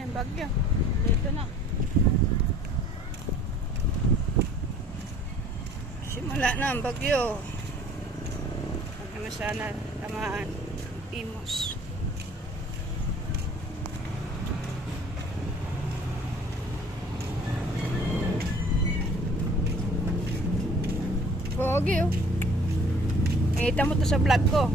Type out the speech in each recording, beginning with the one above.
na yung bagyo. Dito na. Simula na ang bagyo. Huwag naman sana tamaan. Imos. Pogi oh. Nakita mo to sa vlog ko.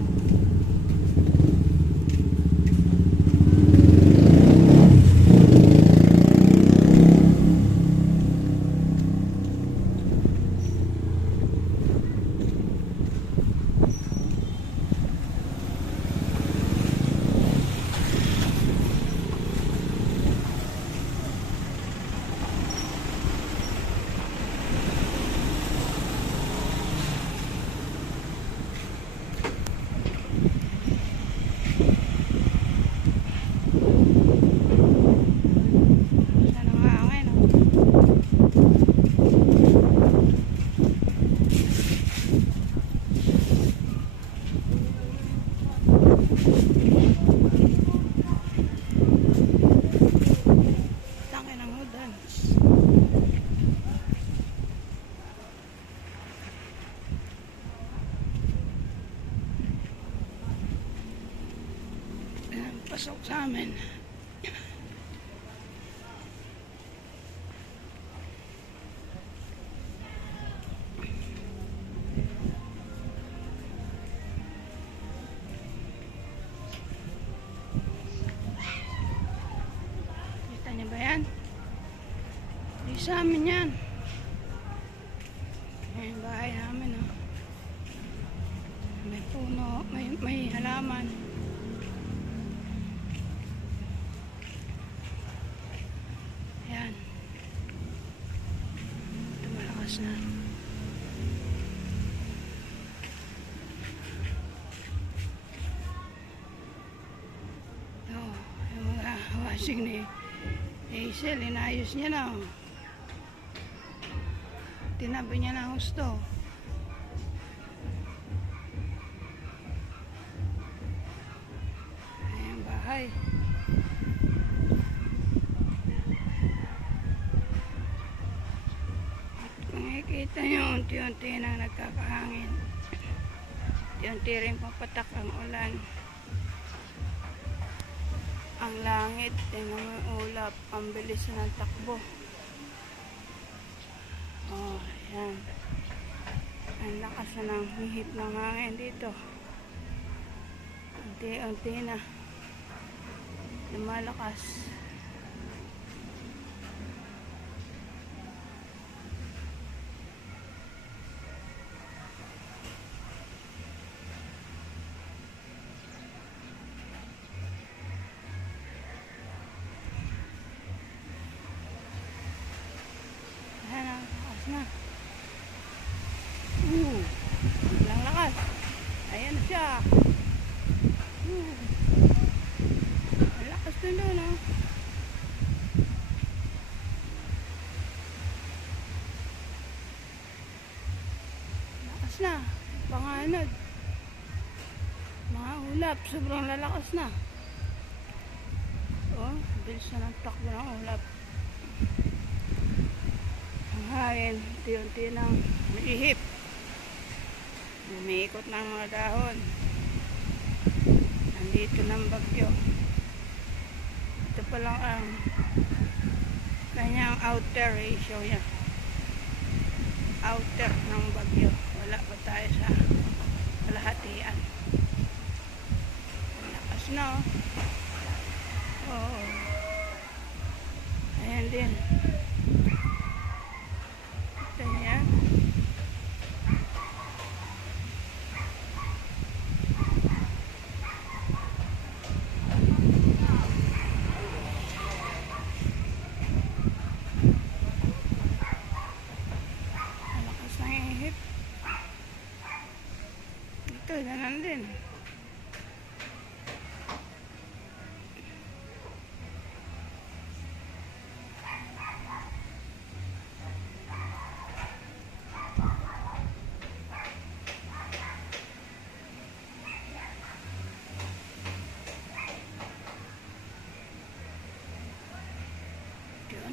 Pasok sa amin. Kita niyo ba yan? Di sa amin yan. May bahay namin oh. May puno, may halaman. Na. Oh, yung mga washing ni Hazel, inayos niya na. Tinabi niya na husto. Ayan bahay. Kita nyo, unti-unti nang nagkakahangin. Unti-unti rin papatak ang ulan. Ang langit, tingnan mo yung ulap. Ang bilis na ng takbo. Oh, yan. Ang lakas na ng hihip ng hangin dito. Unti-unti na. Lumalakas. Na. Lang lakas. Ayan siya. Lakas na doon oh. Lakas na. Panganod. Mga ulap. Sobrang lalakas na. Oh, bilis na ng takbo ng ulap. Hangin, unti-unti nang maihip. Umiikot na ang mga dahon. Nandito ng bagyo. Ito pa lang ang kanyang outer ratio niya. Outer ng bagyo. Wala pa tayo sa kalahatian. Lakas na oh. Oo. Ayan din. Ito, ganun din.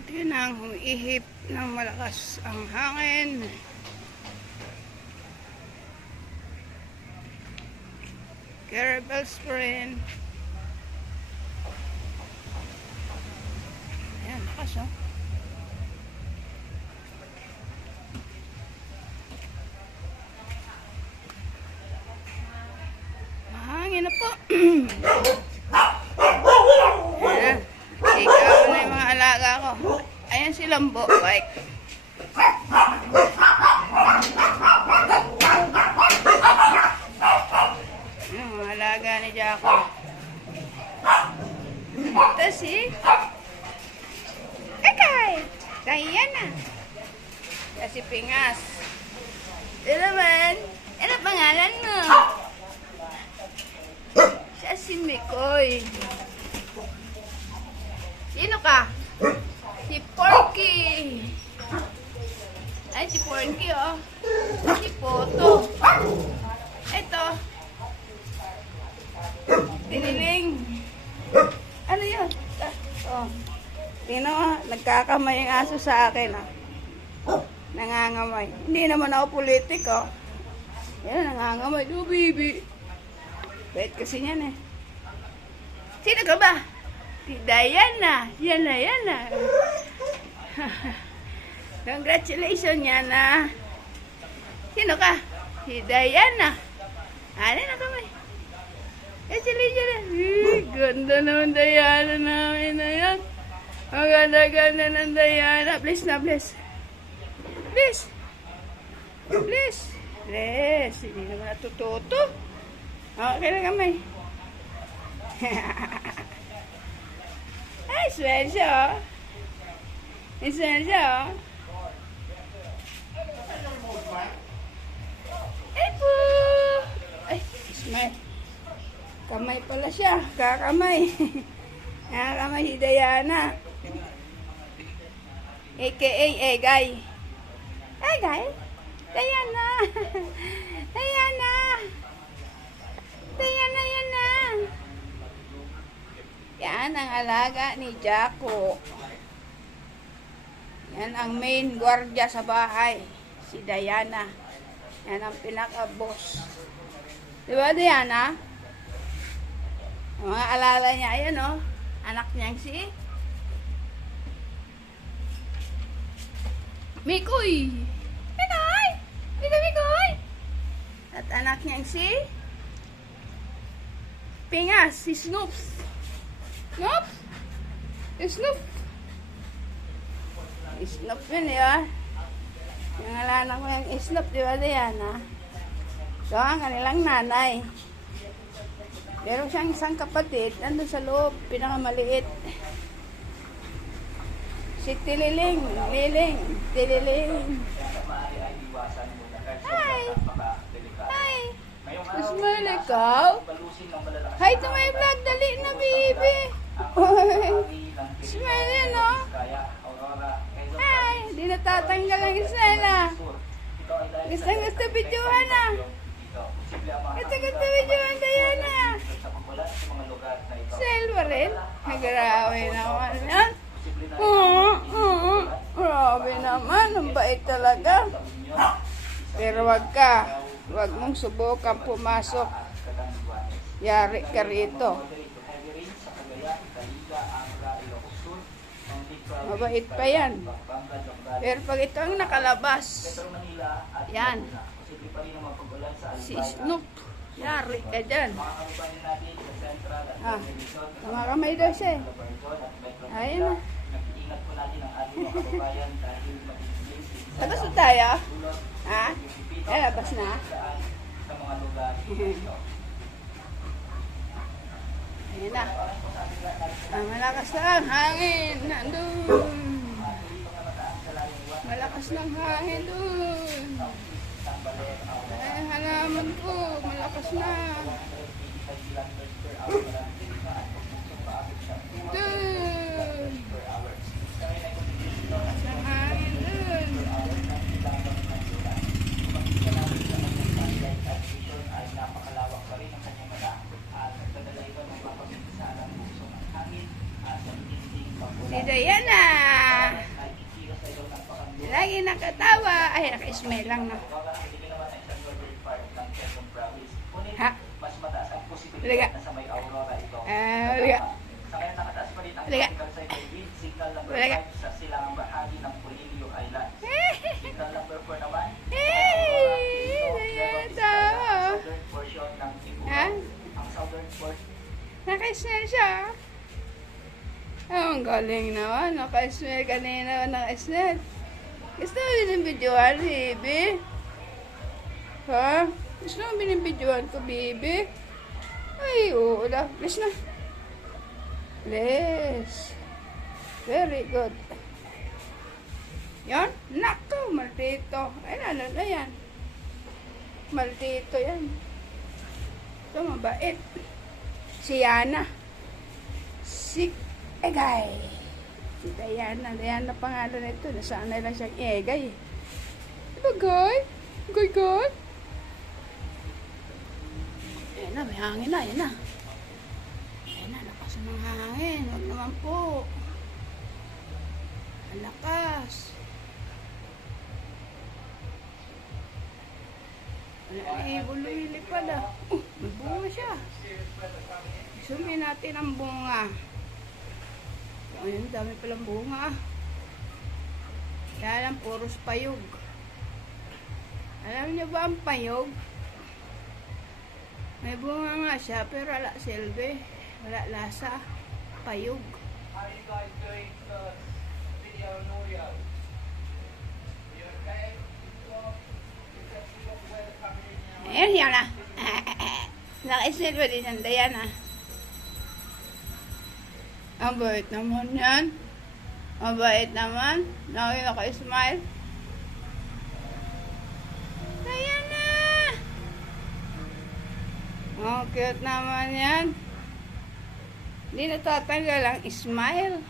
Unti nang humiihip ng malakas ang hangin. Carabel Spring. Ayan, lakas oh. Mahangin na po. Ayan. Ikaw na yung mga alaga ko. Ayan si Lambo, bike. Ayan, mga alaga ni Jaco. Ito si Kakay. Diana. Ito si Pingas. Ito naman. Ano pangalan mo? Siya si Mikoy. Sino ka? Si Porky. Ay, si Porky, oh. Si Poto. Ito. Diniling. Ano yun? Oh. Tingnan mo, nagkakamay ang aso sa akin, ah. Nangangamay. Hindi naman ako politik, oh. Yan, nangangamay. Oh, baby. Bait kasi niyan, eh. Sino ka ba? Si Diana. Yan na. Congratulations, Yana. Sino ka? Si Diana. Ano na kamay? Congratulations. Ganda naman Diana namin na yan. Ang ganda-ganda ng Diana. Bless na, bless. Bless. Bless. Bless. Hindi naman natututo. Okay na kamay. Ay, swell siya, oh. Swell siya, oh. Ay po! Ay, smile. Kamay pala siya. Kakamay. Kakamay si Diana. AKA Egay. Egay? Diana! Diana! Diana, Diana! Yan ang alaga ni Jaco. Yan ang main guardia sa bahay. Si Diana. Yan ang pinaka-boss. Diba, Diana? Ang mga alala niya, ayan o. Anak niyang si Mikoy. Mikoy! Mikoy! At anak niyang si Pingas, si Snoops. Snoop! Snoop! Snoop yun, di ba? Yung alanan ko yung Snoop, di ba, Diana? So, ang kanilang nanay. Meron siyang isang kapatid, nandun sa loob, pinakamaliit. Si Tililing, Liling, Tililing. Hi! Hi! Smile ikaw? Hi to my vlog, dali na, baby! Smile yan, oh. Hi! Di natatanggal ang smile, ah. Gusto videohan, ah. Gusto videohan, Diana. Selva rin. Ay, grabe naman yan. Grabe naman. Ang bait talaga. Pero wag mong subukan pumasok. Yari ka rito. Mabait pa yan. Pero pag ito ang nakalabas, yan. Si Snoop. Yari ka dyan. Ah, mga kamay daw siya eh. Ayun na. Labas na tayo? Ha? Labas na? Ayan na. Ang malakas na ang hangin. Nandun. Malakas ng hangin dun. Ay, halaman ko. Malakas na. Dun. Malakas ng hangin dun. Si Diana. Katawa. Ay, naka-smile lang na. Ha? Liga. Liga. Liga. Liga. Ha? Naka-smile siya. Ang galing naman. Naka-smile kanina. Naka-smile. Gusto mo binibidyohan, baby? Ha? Gusto mo binibidyohan ko, baby? Ay, oo na. Bless na. Bless. Very good. Yan. Nako, maldito. Ay, ano na yan? Maldito yan. Ito, mabait. Si Yana. Si Egay. Si Diana. Diana pangalan nito. Nasanay lang siyang Egay. Diba, Goy? Goy, Goy? Ayan na, may hangin na. Ayan na. Ayan na, lakas ng hangin. Huwag naman po. Ang lakas. Ay, lumilipad ah. May bunga siya. Sumin natin ang bunga. Ayun, dami palang bunga. Kaya lang, puros payog. Alam niyo ba ang payog? May bunga nga siya, pero wala silbi. Wala lasa. Payog. How are you guys doing the video and audio? You okay? Ayan, yan na. Naka-silbi din ang Diana. Ang bait naman yan. Ang bait naman. Naka-smile. Diana! Oh, cute naman yan. Hindi natatanggal ang smile.